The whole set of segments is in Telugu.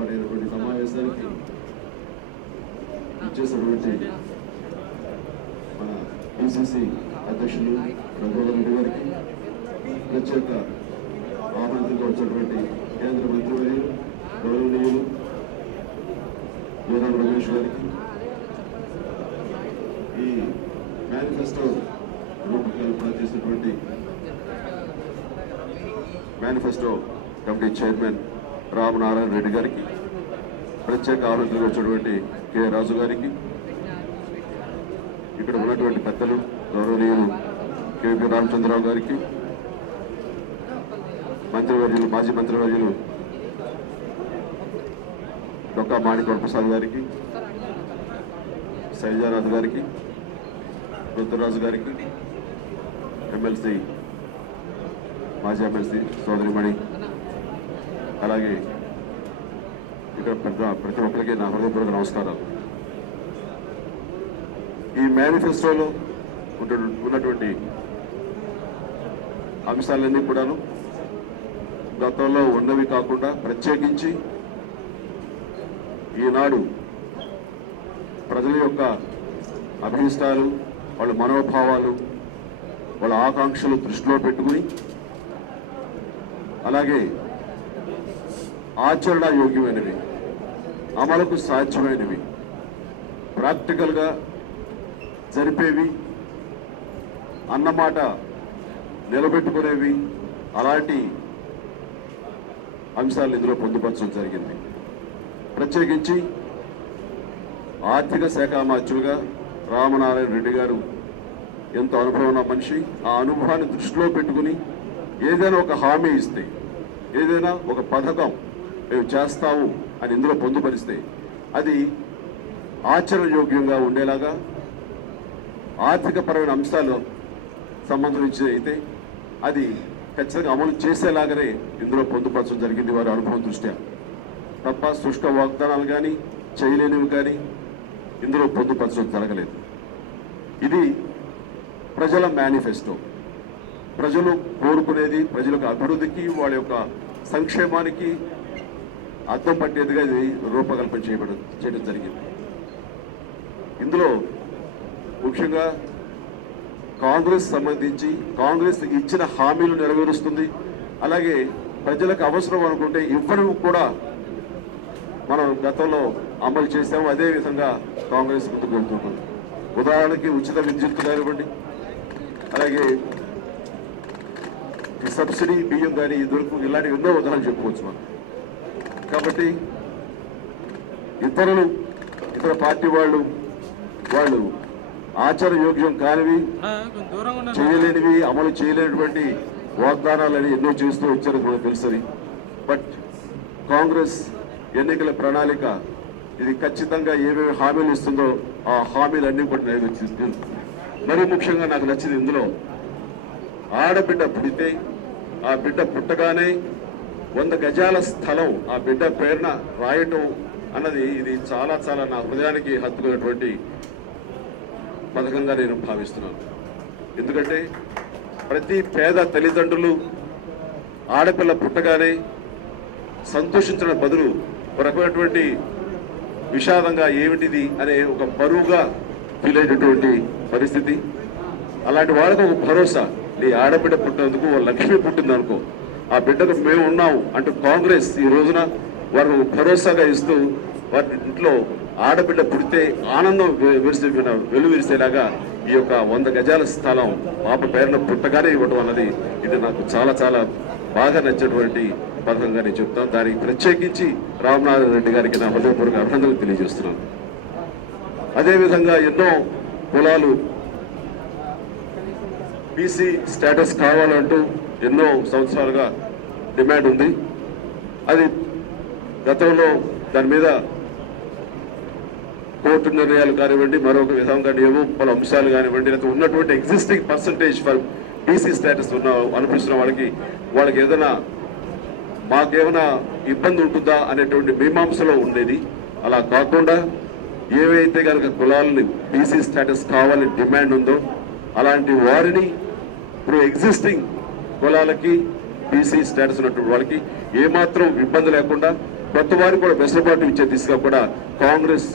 ఏర్పడినటువంటి సమావేశానికి ఇచ్చేసినటువంటి మన పిసిసి అధ్యక్షులు రఘువర్ రెడ్డి గారికి, ప్రత్యేక ఆహ్వానితులుగా వచ్చినటువంటి కేంద్ర మంత్రివర్యులు గౌరవనీయులు వీరాం రమేష్ గారికి, ఈ మేనిఫెస్టో రూపకల్పన చేసినటువంటి manifesto committee chairman Ramanarayana Reddy గారికి, ప్రత్యేక ఆహ్వానితులుగా వచ్చినటువంటి కె రాజు గారికి, ఇక్కడ ఉన్నటువంటి పెద్దలు గౌరవనీయులు కెపి రామచంద్రరావు గారికి, మంత్రివర్యులు మాజీ మంత్రివర్యులు డొక్కా మాణిక్య ప్రసాద్ గారికి, శైలజానాథ్ గారికి, రుద్రరాజు గారికి, ఎమ్మెల్సీ మాజీ ఎమ్మెల్సీ సోదరిమణి, అలాగే ఇక్కడ ప్రతి ఒక్కరికి నా హృదయపూర్వక నమస్కారాలు. ఈ మేనిఫెస్టోలో ఉన్నటువంటి అంశాలన్నీ కూడాను గతంలో ఉన్నవి కాకుండా ప్రత్యేకించి ఈనాడు ప్రజల యొక్క అభిష్టాలు, వాళ్ళ మనోభావాలు, వాళ్ళ ఆకాంక్షలు దృష్టిలో పెట్టుకుని, అలాగే ఆచరణ యోగ్యమైనవి, అమలుకు సాధ్యమైనవి, ప్రాక్టికల్గా జరిపేవి, అన్నమాట నిలబెట్టుకునేవి, అలాంటి అంశాలు ఇందులో పొందుపరచడం జరిగింది. ప్రత్యేకించి ఆర్థిక శాఖ మంత్రులుగా రామనారాయణ రెడ్డి గారు ఎంతో అనుభవం ఉన్న మనిషి. ఆ అనుభవాన్ని దృష్టిలో పెట్టుకుని ఏదైనా ఒక హామీ ఇస్తే, ఏదైనా ఒక పథకం మేము చేస్తాము అని ఇందులో పొందుపరిస్తే అది ఆచరణయోగ్యంగా ఉండేలాగా, ఆర్థికపరమైన అంశాలు సంబంధించి అయితే అది ఖచ్చితంగా అమలు చేసేలాగానే ఇందులో పొందుపరచడం జరిగింది వారి అనుభవం దృష్ట్యా. తప్ప శుష్క వాగ్దానాలు కానీ చేయలేనివి కానీ ఇందులో పొందుపరచడం జరగలేదు. ఇది ప్రజల మేనిఫెస్టో. ప్రజలు కోరుకునేది, ప్రజలకు అభివృద్ధికి, వాళ్ళ యొక్క సంక్షేమానికి అర్థం పట్టేదిగా ఇది రూపకల్పన చేయడం జరిగింది. ఇందులో ముఖ్యంగా కాంగ్రెస్ సంబంధించి కాంగ్రెస్ ఇచ్చిన హామీలు నెరవేరుస్తుంది. అలాగే ప్రజలకు అవసరం అనుకుంటే ఇవ్వడం కూడా మనం గతంలో అమలు చేసాము. అదేవిధంగా కాంగ్రెస్ ముందుకు వెళ్తుంది. ఉదాహరణకి ఉచిత విద్యుత్ కానివ్వండి, అలాగే ఈ సబ్సిడీ బియ్యం కానీ ఇదివరకు ఇలాంటి ఎన్నో ఉదాహరణలు చెప్పుకోవచ్చు మనం. కాబట్టి ఇతర పార్టీ వాళ్ళు ఆచరణయోగ్యం కానివి, చేయలేనివి, అమలు చేయలేనటువంటి వాగ్దానాలని ఎన్నో చేస్తూ వచ్చారు, మనకు తెలుస్తుంది. బట్ కాంగ్రెస్ ఎన్నికల ప్రణాళిక ఇది ఖచ్చితంగా ఏమేమి హామీలు ఇస్తుందో ఆ హామీలన్నీ కూడా నెరవేర్చిస్తుంది. మరీ ముఖ్యంగా నాకు నచ్చింది ఇందులో ఆడబిడ్డ పుడితే ఆ బిడ్డ పుట్టగానే 100 గజాల స్థలం ఆ బిడ్డ పేరున రాయటం అన్నది ఇది చాలా చాలా నా హృదయానికి హత్తుకున్నటువంటి పథకంగా నేను భావిస్తున్నాను. ఎందుకంటే ప్రతి పేద తల్లిదండ్రులు ఆడపిల్ల పుట్టగానే సంతోషించడం బదులు ఒక రకమైనటువంటి విషాదంగా ఏమిటిది అనే ఒక బరువుగా ఫీల్ అయ్యేటటువంటి పరిస్థితి. అలాంటి వాళ్ళకు ఒక భరోసా, నీ ఆడబిడ్డ పుట్టినందుకు లక్ష్మి పుట్టిందనుకో, ఆ బిడ్డకు మేము ఉన్నాం అంటూ కాంగ్రెస్ ఈ రోజున వారు భరోసాగా ఇస్తూ వారి ఇంట్లో ఆడబిడ్డ పుడితే ఆనందం వెలువిరిసేలాగా ఈ యొక్క 100 గజాల స్థలం పాప పేరున పుట్టగానే ఇవ్వడం అన్నది ఇది నాకు చాలా చాలా బాగా నచ్చినటువంటి పథకంగా నేను చెప్తాను. దానికి ప్రత్యేకించి రామనారాయణ రెడ్డి గారికి నా హృదయపూర్వక అభినందనలు తెలియజేస్తున్నాను. అదేవిధంగా ఎన్నో కులాలు బీసీ స్టేటస్ కావాలంటూ ఎన్నో సంవత్సరాలుగా డిమాండ్ ఉంది. అది గతంలో దాని మీద కోర్టు నిర్ణయాలు కానివ్వండి, మరొక విధంగా పలు అంశాలు కానివ్వండి, లేకపోతే ఉన్నటువంటి existing percentage for BC status అనిపిస్తున్న వాళ్ళకి ఏదైనా మాకేమైనా ఇబ్బంది ఉంటుందా అనేటువంటి మీమాంసలో ఉండేది. అలా కాకుండా ఏవైతే కనుక కులాలని బీసీ స్టేటస్ కావాలని డిమాండ్ ఉందో అలాంటి వారిని ఇప్పుడు ఎగ్జిస్టింగ్ కులాలకి బీసీ స్టేటస్ ఉన్నటువంటి వాళ్ళకి ఏమాత్రం ఇబ్బంది లేకుండా కొత్త వారికి కూడా వెసులుబాటు ఇచ్చే దిశగా కూడా కాంగ్రెస్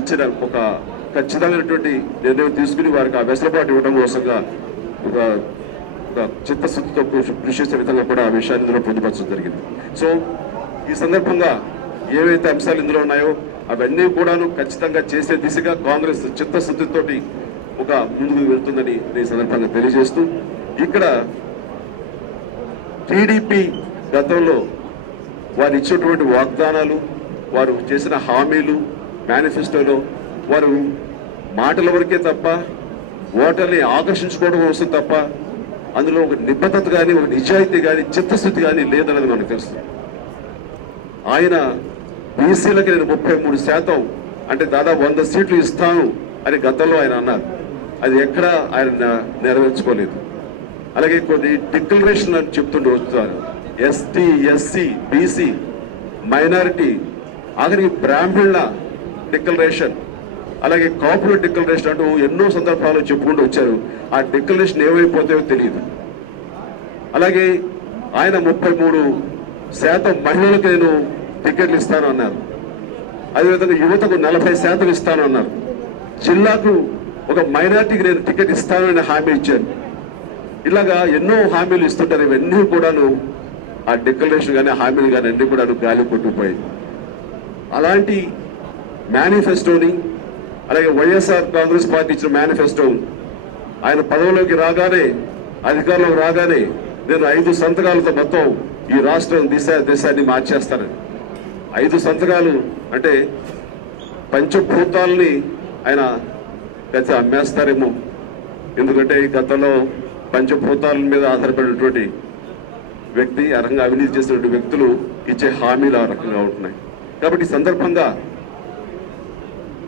ఇచ్చిన ఒక ఖచ్చితమైనటువంటి నిర్ణయం తీసుకుని వారికి ఆ వెసులుబాటు ఇవ్వడం కోసంగా ఒక చిత్తశుద్ధితో కృషి చేసే విధంగా కూడా ఆ విషయాన్ని ఇందులో పొందుపరచడం జరిగింది. సో ఈ సందర్భంగా ఏవైతే అంశాలు ఇందులో ఉన్నాయో అవన్నీ కూడాను ఖచ్చితంగా చేసే దిశగా కాంగ్రెస్ చిత్తశుద్ధితోటి ఒక ముందుకు వెళ్తుందని ఈ సందర్భంగా తెలియజేస్తూ, ఇక్కడ టీడీపీ గతంలో వారు ఇచ్చినటువంటి వాగ్దానాలు, వారు చేసిన హామీలు, మేనిఫెస్టోలో వారు మాటల వరకే తప్ప ఓటర్ని ఆకర్షించుకోవడం కోసం తప్ప అందులో ఒక నిబద్ధత కానీ, ఒక నిజాయితీ కానీ, చిత్తశుద్ధి కానీ లేదన్నది మనకు తెలుస్తుంది. ఆయన బీసీలకి నేను 33% అంటే దాదాపు 100 సీట్లు ఇస్తాను అని గతంలో ఆయన అన్నారు. అది ఎక్కడ ఆయన నెరవేర్చుకోలేదు. అలాగే కొన్ని డిక్లరేషన్ అని చెప్తుంటూ వస్తారు. ఎస్టీ, ఎస్సీ, బీసీ, మైనారిటీ, ఆఖరికి బ్రాహ్మణుల డిక్లరేషన్, అలాగే కాపుల డిక్లరేషన్ అంటూ ఎన్నో సందర్భాల్లో చెప్పుకుంటూ వచ్చారు. ఆ డిక్లరేషన్ ఏమైపోతాయో తెలియదు. అలాగే ఆయన 33% మహిళలకు నేను టికెట్లు ఇస్తాను అన్నారు. అదేవిధంగా యువతకు 40% ఇస్తాను అన్నారు. జిల్లాకు ఒక మైనార్టీకి నేను టికెట్ ఇస్తాను అని హామీ ఇచ్చాను. ఇలాగా ఎన్నో హామీలు ఇస్తుంటారు. ఇవన్నీ కూడాను ఆ డిక్లరేషన్ కానీ, హామీలు కానీ అన్ని కూడా గాలి కొట్టుకుపోయాయి. అలాంటి మేనిఫెస్టోని, అలాగే వైఎస్ఆర్ కాంగ్రెస్ పార్టీ ఇచ్చిన మేనిఫెస్టో ఆయన పదవిలోకి రాగానే, అధికారంలోకి రాగానే నేను 5 సంతకాలతో మొత్తం ఈ రాష్ట్రం దేశాన్ని మార్చేస్తానని. 5 సంతకాలు అంటే పంచభూతాలని ఆయన గత అమ్మేస్తారేమో. ఎందుకంటే ఈ గతంలో పంచభూతాల మీద ఆధారపడినటువంటి వ్యక్తి, ఆ రకంగా అవినీతి చేసినటువంటి వ్యక్తులు ఇచ్చే హామీలు ఆ రకంగా ఉంటున్నాయి. కాబట్టి ఈ సందర్భంగా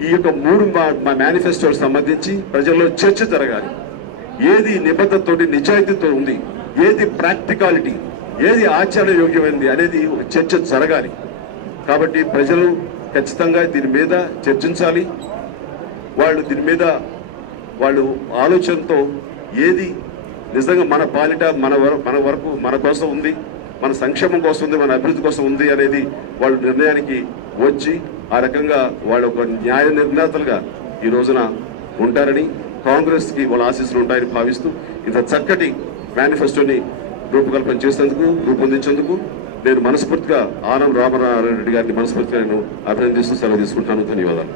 ఈ యొక్క 3 మా మేనిఫెస్టోకి సంబంధించి ప్రజల్లో చర్చ జరగాలి. ఏది నిబద్ధతతోటి, నిజాయితీతో ఉంది, ఏది ప్రాక్టికాలిటీ, ఏది ఆచరణయోగ్యమైంది అనేది ఒక చర్చ జరగాలి. కాబట్టి ప్రజలు ఖచ్చితంగా దీని మీద చర్చించాలి. వాళ్ళు దీని మీద వాళ్ళు ఆలోచనతో ఏది నిజంగా మన పాలిట, మన వరకు, మన కోసం ఉంది, మన సంక్షేమం కోసం ఉంది, మన అభివృద్ధి కోసం ఉంది అనేది వాళ్ళు నిర్ణయానికి వచ్చి ఆ రకంగా వాళ్ళు ఒక న్యాయ నిర్ణేతలుగా ఈ రోజున ఉంటారని, కాంగ్రెస్కి వాళ్ళ ఆశీస్సులు ఉంటాయని భావిస్తూ ఇంత చక్కటి మేనిఫెస్టోని రూపొందించేందుకు నేను మనస్ఫూర్తిగా ఆనం రామారావు రెడ్డి గారిని మనస్ఫూర్తిగా నేను అభినందిస్తూ సెలవు తీసుకుంటాను. ధన్యవాదాలు.